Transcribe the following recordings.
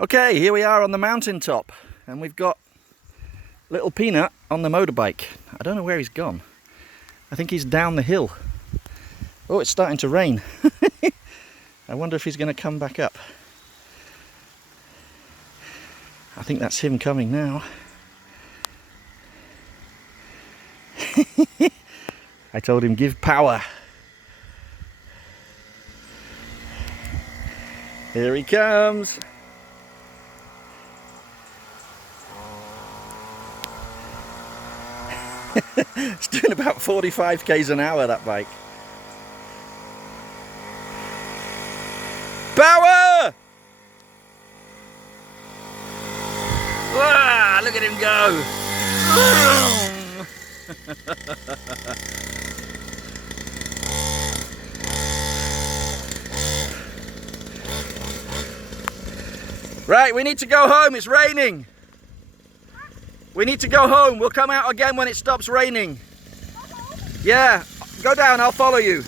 Okay, here we are on the mountaintop, and we've got little Peanut on the motorbike. I don't know where he's gone. I think he's down the hill. Oh, it's starting to rain. I wonder if he's going to come back up. I think that's him coming now. I told him, give power. Here he comes. It's doing about 45 k's an hour, that bike. Power! Ah, look at him go! Right, we need to go home, it's raining. We need to go home. We'll come out again when it stops raining. Yeah, go down, I'll follow you.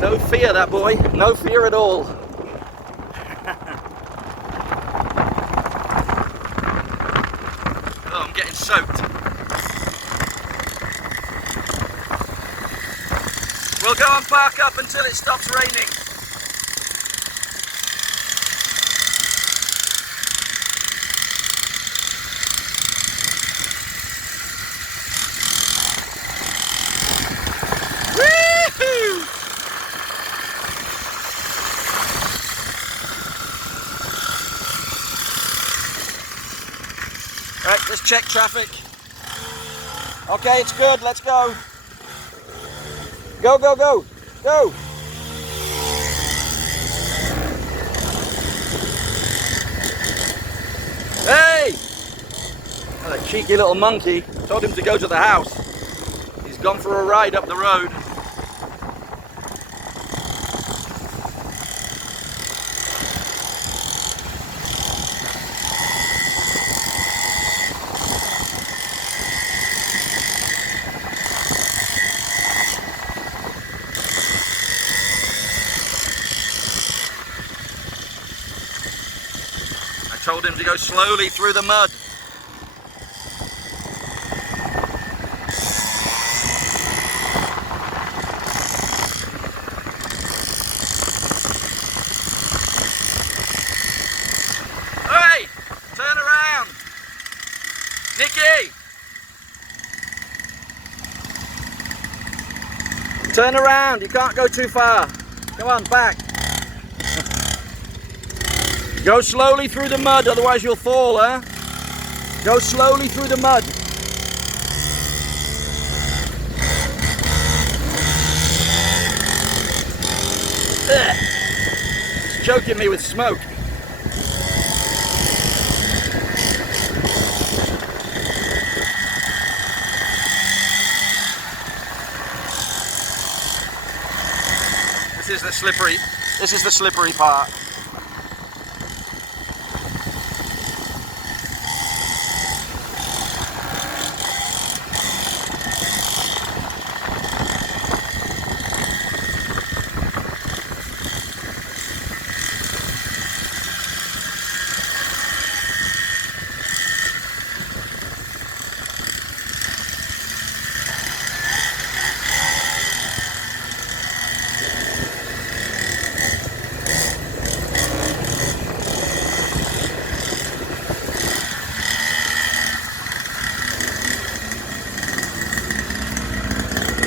No fear, that boy. No fear at all. Oh, I'm getting soaked. We'll go and park up until it stops raining. Woo-hoo! Right, let's check traffic. Okay, it's good, let's go. Go, go, go, go! Hey! Oh, that cheeky little monkey. Told him to go to the house. He's gone for a ride up the road. I told him to go slowly through the mud. Hey! Turn around! Nicky! Turn around, you can't go too far. Come on, back. Go slowly through the mud, otherwise you'll fall, huh? Go slowly through the mud. Ugh. It's choking me with smoke. This is the slippery part.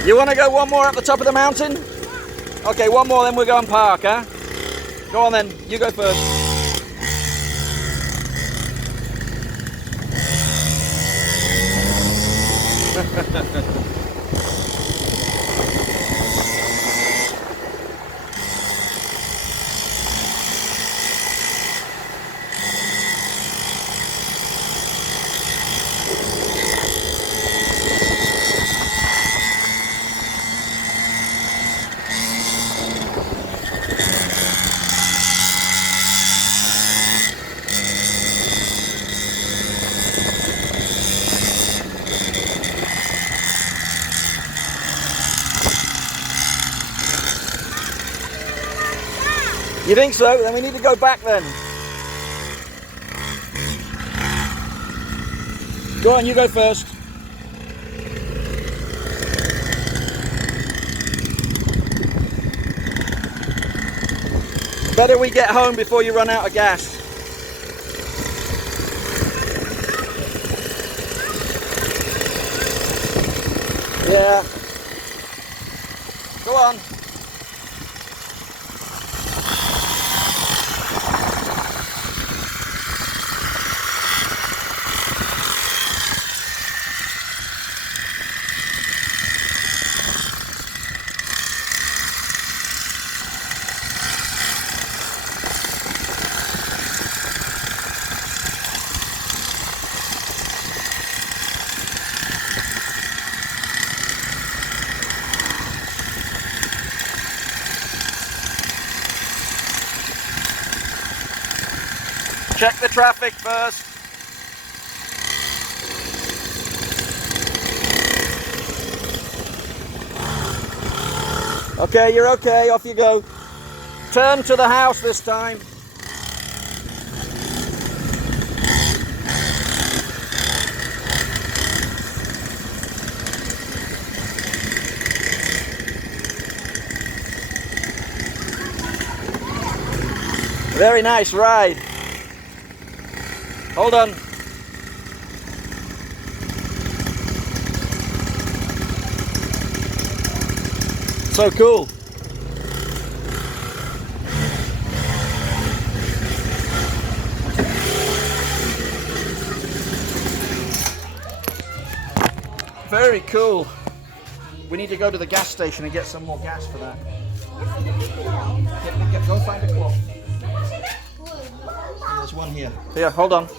You want to go one more up the top of the mountain? Okay, one more, then we'll go and park, huh? Go on then, you go first. You think so? Then we need to go back then. Go on, you go first. Better we get home before you run out of gas. Yeah. Go on. Check the traffic first. Okay, you're okay, off you go. Turn to the house this time. Very nice ride. Hold on. So cool. Very cool. We need to go to the gas station and get some more gas for that. Go find a cloth. There's one here. Here, hold on.